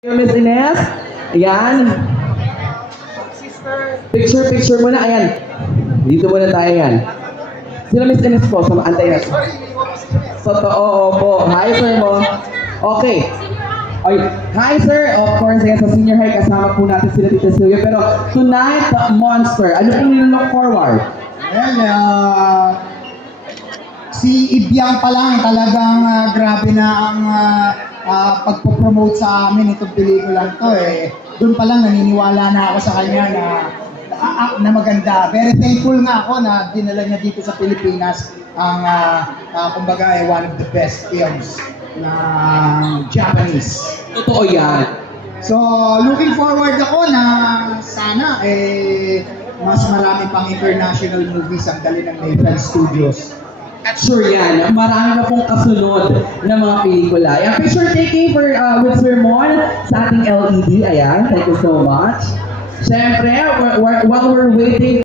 Miss Ines, ayan. Picture muna, ayan. Dito muna tayo, yan. Sila Miss Ines po, antay na. Totoo, opo. Hi, sir mo. Okay. Ay, hi, sir. Of course, ayan, sa senior high, kasama po natin sila Tita Silvia. Pero tonight, the monster. Ano po nilook forward? Well, si Ibiang pa lang talagang grabe na ang pagpo-promote sa amin itong pelikulang to eh. Doon pa lang naniniwala na ako sa kanya na maganda. Very thankful nga ako na dinala niya dito sa Pilipinas ang kumbaga one of the best films na Japanese. Totoo yan. So, looking forward ako na sana mas marami pang international movies ang dali ng Mayfell Studios. At sure yan, marami na pong kasunod na mga pelikula. Ayan, picture taking for with Sir Mon sa ating LED. Ayan, thank you so much. Siyempre, while we're waiting